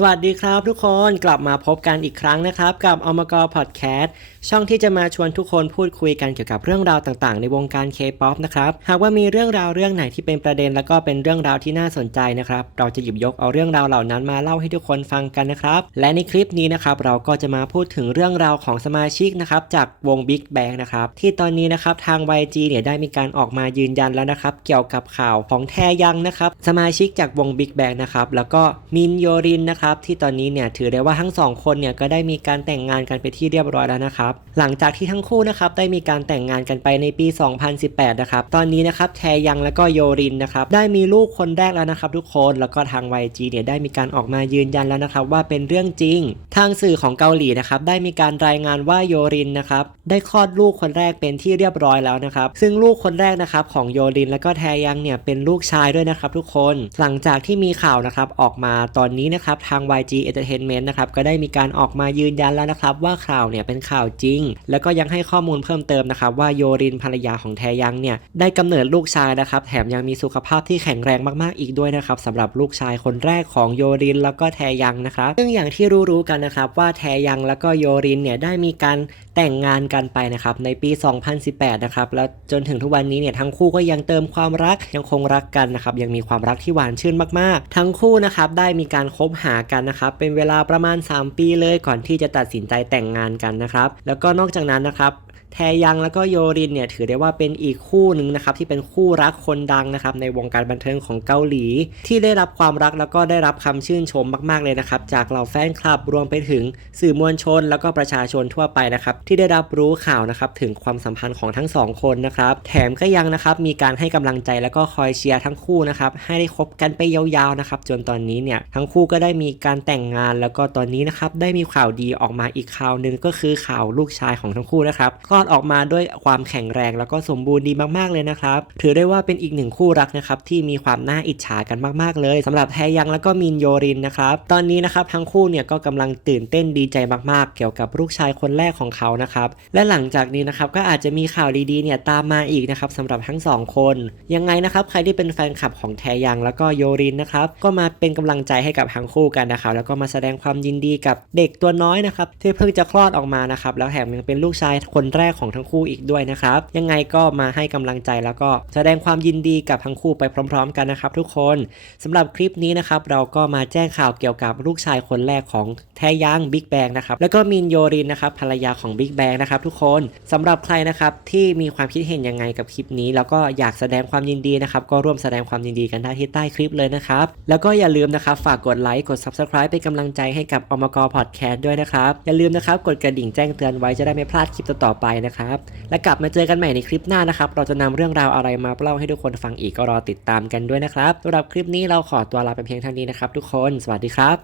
สวัสดีครับทุกคนกลับมาพบกันอีกครั้งนะครับ กับอมกรพอดแคสต์ช่องที่จะมาชวนทุกคนพูดคุยกันเกี่ยวกับเรื่องราวต่างๆ ในวงการ K-POP นะครับ หากว่ามีเรื่องราวเรื่องไหนที่เป็นประเด็นแล้วก็เป็นเรื่องราวที่น่าสนใจนะครับ เราจะหยิบยกเอาเรื่องราวเหล่านั้นมาเล่าให้ทุกคนฟังกันนะครับ และในคลิปนี้นะครับเราก็จะมาพูดถึงเรื่องราวของสมาชิกนะครับจากวง Big Bang นะครับที่ตอนนี้นะครับทาง YG เนี่ยได้มีการออกมายืนยันแล้วนะครับเกี่ยวกับข่าวของแทยังนะครับสมาชิกจากวง Big Bang นะครับแล้วก็มินโยรินนะครับที่ตอนนี้เนี่ยถือได้ว่าทั้งสองคนเนี่ยก็ได้มีการแต่งงานกันไปที่เรียบร้อยแล้วนะครับหลังจากที่ทั้งคู่นะครับได้มีการแต่งงานกันไปในปี 2018 นะครับ ตอนนี้นะครับแทยังแล้วก็โยรินนะครับได้มีลูกคนแรกแล้วนะครับทุกคนแล้วก็ทาง YG เนี่ยได้มีการออกมายืนยันแล้วนะครับว่าเป็นเรื่องจริง ทางสื่อของเกาหลีนะครับได้มีการรายงานว่าโยรินนะครับได้คลอดลูกคนแรกเป็นที่เรียบร้อยแล้วนะครับซึ่งลูกคนแรกนะครับของโยรินแล้วก็แทยังเนี่ยเป็นลูกชายด้วยนะครับทุกคนหลังจากที่มีข่าวนะครับออกมาตอนนี้นะครับทาง YG Entertainment นะครับก็ได้มีการออกมายืนยันแล้วนะครับว่าข่าวเนี่ยเป็นข่าวจริง แล้วก็ยังให้ข้อมูลเพิ่มเติมนะครับว่าโยรินภรรยาของแทยังเนี่ยได้กำเนิดลูกชายนะครับแถมยังมีสุขภาพที่แข็งแรงมากๆอีกด้วยนะครับสำหรับลูกชายคนแรกของโยรินแล้วก็แทยังนะครับซึ่งอย่างที่รู้ๆกันนะครับว่าแทยังแล้วก็โยรินเนี่ยได้มีการแต่งงานกันไปนะครับในปี 2018 นะครับแล้วจนถึงทุกวันนี้เนี่ยทั้งคู่ก็ยังเติมความรักยังคงรักกันนะครับยังมีความรักที่หวานชื่นมากๆ ทั้งคู่นะครับได้มีการคบหากันนะครับเป็นเวลาประมาณ 3 ปีเลยก่อนที่จะตัดสินใจแต่งงานกันนะครับแล้วก็นอกจากนั้นนะครับ แทยังแล้วก็โยรินเนี่ยถือได้ว่าเป็นอีกคู่หนึ่งนะครับที่เป็นคู่รักคนดังนะครับในวงการบันเทิงของเกาหลี ที่ได้รับความรักแล้วก็ได้รับคำชื่นชมมาก ๆเลยนะครับจากเหล่าแฟนคลับรวมไปถึงสื่อมวลชน แล้วก็ประชาชนทั่วไปนะครับที่ได้รับรู้ข่าวนะครับถึงความสัมพันธ์ของทั้งสองคนนะครับแถมก็ยังนะครับมีการให้กำลังใจแล้วก็คอยเชียร์ทั้งคู่นะครับให้ได้คบกันไปยาวๆนะครับจนตอนนี้เนี่ยทั้งคู่ก็ได้มีการแต่งงานแล้วก็ตอนนี้นะครับได้มีข่าวดีออกมาอีกข่าวหนึ่งก็คือข่าวลูกชายของทั้งคู่นะครับคลอดออกมาด้วยความแข็งแรงแล้วก็สมบูรณ์ดีมากๆเลยนะครับ ถือได้ว่าเป็นอีกหนึ่งคู่รักนะครับที่มีความน่าอิจฉากันมากๆเลยสำหรับแทยังแล้วก็มินโยรินนะครับ ตอนนี้นะครับทั้งคู่เนี่ยก็กำลังตื่นเต้นดีใจมากๆ เกี่ยวกับลูกชายคนแรกของเขานะครับ และหลังจากนี้นะครับก็อาจจะมีข่าวดีๆเนี่ยตามมาอีกนะครับสำหรับทั้งสองคน ยังไงนะครับใครที่เป็นแฟนคลับของแทยังแล้วก็โยรินนะครับก็มาเป็นกำลังใจให้กับทั้งคู่กันนะครับแล้วก็มาแสดงความยินดีกับเด็กตัวน้อยนะครับที่เพิ่งจะคลอดออกมานะครับแล้วแถมยังเป็นลูกชายคนแรกของทั้งคู่อีกด้วยนะครับ ยังไงก็มาให้กำลังใจแล้วก็แสดงความยินดีกับทั้งคู่ไปพร้อม ๆ กันนะครับ ทุกคนสำหรับคลิปนี้นะครับเราก็มาแจ้งข่าวเกี่ยวกับลูกชายคนแรกของแทยังบิ๊กแบงนะครับแล้วก็มินโยรินนะครับภรรยาของบิ๊กแบงนะครับทุกคนสำหรับใครนะครับที่มีความคิดเห็นยังไงกับคลิปนี้ แล้วก็อยากแสดงความยินดีนะครับก็ร่วมแสดงความยินดีกันได้ที่ใต้คลิปเลยนะครับแล้วก็อย่าลืมนะครับฝากกดไลค์กด subscribe เป็นกำลังใจให้กับอมกรพอดแคสต์ด้วยนะครับอย่าลืมนะครับกดกระดิ่งแจ้งเตือนไว้จะได้ไม่พลาดคลิปต่อๆไปนะครับ และกลับมาเจอกันใหม่ในคลิปหน้านะครับ เราจะนำเรื่องราวอะไรมาเล่าให้ทุกคนฟังอีกก็รอติดตามกันด้วยนะครับสำหรับคลิปนี้เราขอตัวลาไปเพียงเท่านี้นะครับทุกคน สวัสดีครับ